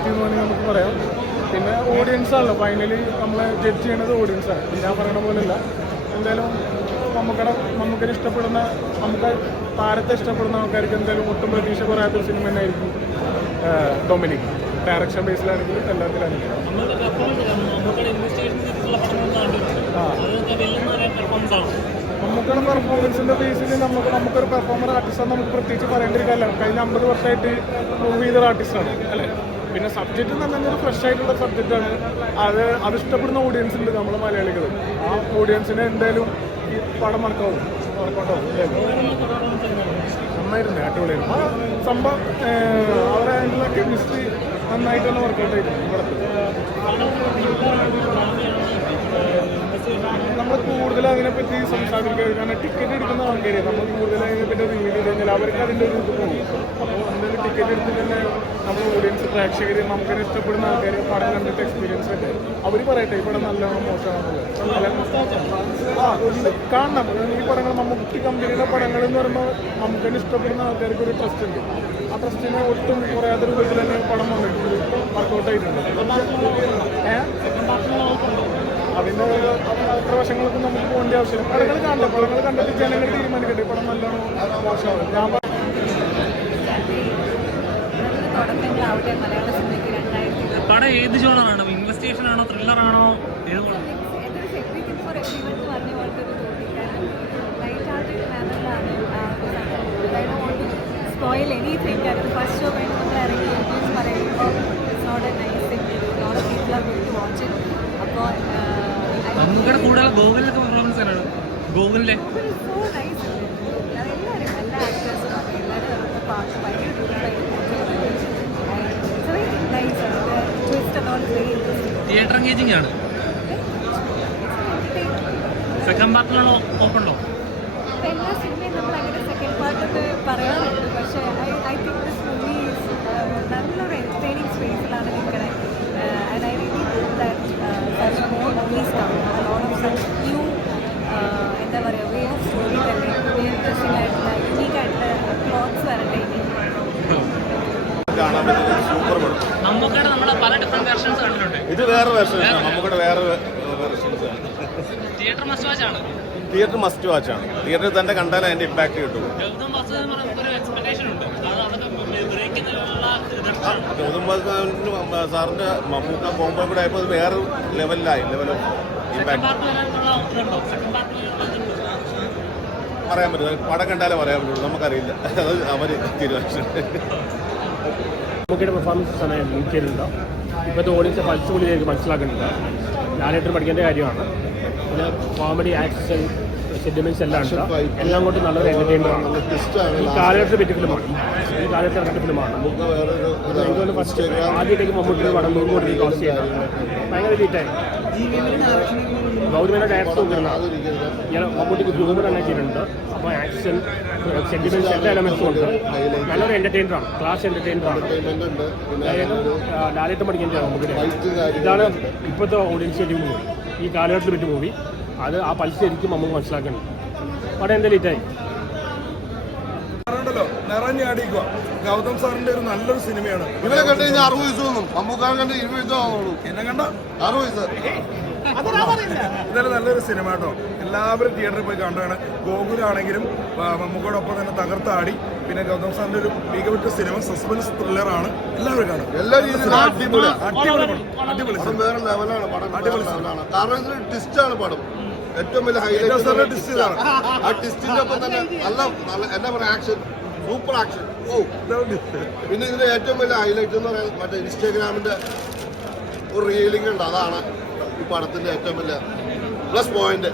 തെറ്റി എന്ന് വേണമെങ്കിൽ നമുക്ക് പറയാം. പിന്നെ ഓഡിയൻസ് ആണല്ലോ ഫൈനലി നമ്മളെ ജഡ്ജ് ചെയ്യണത് ഓഡിയൻസാണ്. ഞാൻ പറയുന്ന പോലെയല്ല. എന്തായാലും നമുക്കിനെ ഇഷ്ടപ്പെടുന്ന താരത്തെ ഇഷ്ടപ്പെടുന്ന ആൾക്കാർക്ക് എന്തായാലും ഒട്ടും പ്രതീക്ഷ പറയാത്തൊരു സിനിമ തന്നെ ആയിരിക്കും ഡൊമിനിക്. ഡയറക്ഷൻ ബേസിലാണെങ്കിലും എല്ലാത്തിലാണെങ്കിലും നമുക്കുള്ള പെർഫോമൻസിൻ്റെ ബേസിൽ നമുക്കൊരു പെർഫോമർ ആർട്ടിസ്റ്റാണ്. നമുക്ക് പ്രത്യേകിച്ച് പറയേണ്ട ഒരു കാര്യമല്ല. കഴിഞ്ഞ 50 വർഷമായിട്ട് മൂവ് ചെയ്തൊരു ആർട്ടിസ്റ്റാണ് അല്ലേ. പിന്നെ സബ്ജക്റ്റ് എന്ന് പറഞ്ഞാൽ ഫ്രഷ് ആയിട്ടുള്ള സബ്ജക്റ്റാണ്. അത് ഇഷ്ടപ്പെടുന്ന ഓഡിയൻസ് ഉണ്ട് നമ്മൾ മലയാളികൾ. ആ ഓഡിയൻസിന് എന്തായാലും ഈ പടം വർക്കൗട്ടാവും. നന്നായിരുന്നു, അടിപൊളിയായിരുന്നു. ആ സംഭവം അവരുടെ കെമിസ്ട്രി നന്നായിട്ട് തന്നെ വർക്കൗട്ട് ആയിട്ടുണ്ട് പടത്തിൽ. നമ്മൾ കൂടുതൽ അതിനെപ്പറ്റി സംസാരിക്കരുത്. കാരണം ടിക്കറ്റ് എടുക്കുന്ന ആൾക്കാർ നമ്മൾ കൂടുതൽ അതിനെപ്പറ്റി റിവ്യൂ ചെയ്ത് കഴിഞ്ഞാൽ അവർക്ക് അതിൻ്റെ ഒരു ഇത് പോകും. അപ്പോൾ എന്തായാലും ടിക്കറ്റ് എടുത്ത് തന്നെ നമ്മൾ ഓഡിയൻസ് പ്രേക്ഷകർ നമുക്കത് ഇഷ്ടപ്പെടുന്ന ആൾക്കാർ പടം കണ്ടിട്ട് എക്സ്പീരിയൻസ് ഒക്കെ അവർ പറയട്ടെ ഈ പടം നല്ലതാണോ മോശമാണെന്നുള്ളത്. കാണണം. ഈ പടങ്ങൾ മമ്മൂട്ടി കമ്പനിയുടെ പടങ്ങൾ എന്ന് പറയുമ്പോൾ നമുക്കത് ഇഷ്ടപ്പെടുന്ന ആൾക്കാർക്ക് ഒരു ട്രസ്റ്റ് ഉണ്ട്. ആ ട്രസ്റ്റിനെ ഒട്ടും കുറയാത്ത രൂപത്തിൽ തന്നെ പടം വന്നിട്ടുണ്ട്, വർക്കൗട്ടായിട്ടുണ്ട്. അതിൻ്റെ അത്ര വശങ്ങളൊക്കെ നമുക്ക് പോകേണ്ട ആവശ്യമില്ല. പടങ്ങൾ കാണണ്ട, പടങ്ങൾ കണ്ടിട്ട് ജനങ്ങൾ തീരുമാനിക്കട്ടെ പടം നല്ലതാണോ മോശമാണോ. ഞാൻ പടം ഏത് ജോണറാണ്? ഇൻവെസ്റ്റിഗേഷൻ ആണോ, ത്രില്ലർ ആണോ, ഏത് പടം? spoil anything at the first show when we are reviews പറയുമ്പോൾ it's not a nice thing. A lot of people are going to watch it. അപ്പോൾ നമ്മുടെ കൂടുതൽ ഗോകുലിലൊക്കെ പെർഫോമൻസ് ആണ്. ഗോകുലിലെ so nice. എല്ലാവരും എല്ലാ ആക്ടേഴ്സും എല്ലാവരും പാട്ട് ഭയങ്കര nice. Twist and all very interesting. Theatre engaging ആണ്. സെക്കൻഡ് പാർട്ടിലാണോ ഓപ്പണോ? എല്ലാ സിനിമയും നമ്മൾ അങ്ങനെ സെക്കൻഡ് പാർട്ടൊക്കെ പറയാറുണ്ട്. പക്ഷേ I think this movie is നല്ലൊരു എൻ്റർടൈനിങ് സ്പേസിലാണ് നിൽക്കുന്നത്. And I really hope that such more movies come. Lot of such new എന്താ പറയുക way of story telling, way interesting ആയിട്ടുള്ള യുണീക്ക് ആയിട്ടുള്ള പ്ലോട്ട്സ് വരട്ടെ. നമുക്കടെ നമ്മുടെ പല ഡിഫറെന്റ് വെർഷൻസ് കണ്ടിട്ടുണ്ട്. ഇത് വേറെ വെർഷൻസാണ്. നമുക്കടെ വേറെ വെർഷൻസാണ്. തിയേറ്റർ മസ്റ്റ് വാച്ച് ആണ്. തിയേറ്റർ മസ്റ്റ് വാച്ച് ആണ്. തിയേറ്ററിൽ തന്നെ കണ്ടാൽ അതിന്റെ ഇമ്പാക്ട് കിട്ടും. സാറിന്റെ മമ്മൂക്ക കോമ്പോ കൂടെ ആയപ്പോൾ അത് വേറെ ലെവലിലായി. ലെവൽ ഓഫ് ഇമ്പാക്ട് പറയാൻ പറ്റില്ല. പടം കണ്ടാലേ പറയാൻ പറ്റുള്ളൂ. നമുക്കറിയില്ല, അത് അവർ തീരുമാനിച്ചു. മമ്മൂക്കയുടെ പെർഫോമൻസ് സമയം ലീഡ് ചെയ്തിട്ടുണ്ടോ? ഇപ്പോഴത്തെ ഓഡിയൻസ് പൾസ് കൂടി എനിക്ക് മനസ്സിലാക്കുന്നുണ്ട്. ലാലേട്ടൻ പഠിക്കേണ്ട കാര്യമാണ്. പിന്നെ കോമഡി, ആക്ഷൻ, സെന്റിമെന്റ്സ് എല്ലാം ഉണ്ട്. എല്ലാം കൊണ്ട് നല്ലൊരു എന്റർടൈൻമെന്റ് ആണ്. ഈ കാലഘട്ടത്തെ പറ്റിയ ഫിലിമാണ്. ഈ കാലഘട്ടത്തിൽ ഇറങ്ങിയ ഫിലിമാണ്. എനിക്ക് ഫസ്റ്റ് ആദ്യത്തേക്ക് മമ്മൂട്ടിയുടെ പടം 100 കോടി കോസ്റ്റ് ചെയ്തത് ഭയങ്കര ലീറ്റായി. ഗൗരിമേന ഡയറക്ടർ നോക്കിയിരുന്നത് ഇങ്ങനെ മമ്മൂട്ടിക്ക് ഹ്യൂമർ തന്നെ ചെയ്തിട്ടുണ്ട്. അപ്പോൾ ആക്ഷൻ, സെന്റിമെന്റ്സ് എല്ലാ എലമെന്റ്സും ഉണ്ട്. നല്ലൊരു എന്റർടൈനറാണ്, ക്ലാസ് എന്റർടൈനറാണ്. ലാലേട്ടൻ പഠിക്കേണ്ട മമ്മൂട്ടിയുടെ ഇതാണ് ഇപ്പോഴത്തെ ഓഡിയൻസ് വേണ്ടി മൂവി, ഈ കാലഘട്ടത്തിൽ പറ്റിയ മൂവി. അത് ആ പൾസ് ശരിക്കും നമുക്ക് മനസ്സിലാക്കണം. അവിടെ എന്താ ലേറ്റായി നിറഞ്ഞാടിക്കുക. ഗൗതം സാറിന്റെ ഒരു നല്ലൊരു സിനിമയാണ്. ഇവരെ കണ്ടു കഴിഞ്ഞാൽ 60 വയസ്സ് തോന്നും. മമ്മൂക്കാൻ കണ്ട് 20 വയസ്സ് ആവുള്ളൂ. എന്നെ കണ്ട 60 വയസ്സ്. ഇതായാലും നല്ലൊരു സിനിമ കേട്ടോ. എല്ലാവരും തിയേറ്ററിൽ പോയി കണ്ടാണ്. ഗോകുലാണെങ്കിലും മമ്മൂക്കോടൊപ്പം തന്നെ തകർത്താടി. പിന്നെ ഗൗതം സാറിന്റെ ഒരു മികവുറ്റ സിനിമ, സസ്പെൻസ് ത്രില്ലറാണ്. എല്ലാവരും കാണും. എല്ലാ രീതിയിലും അടിപൊളി വേറെ ലെവലാണ് പടം. അടിപൊളി ലെവലാണ്. കാരണം ഇതിൽ ട്വിസ്റ്റാണ് പടം. ഏറ്റവും വലിയ ഹൈലൈറ്റ് ടിസ്റ്റ് ഇതാണ്. ആ ടിസ്റ്റിന്റെ ഒപ്പം തന്നെ നല്ല എന്താ പറയുക ആക്ഷൻ, സൂപ്പർ ആക്ഷൻ. പിന്നെ ഇതിന്റെ ഏറ്റവും വലിയ ഹൈലൈറ്റ് എന്ന് പറയുന്നത് മറ്റേ ഇൻസ്റ്റാഗ്രാമിന്റെ ഒരു റീലിംഗ് ഉണ്ട്. അതാണ് ഈ പടത്തിന്റെ ഏറ്റവും വലിയ പ്ലസ് പോയിന്റ്.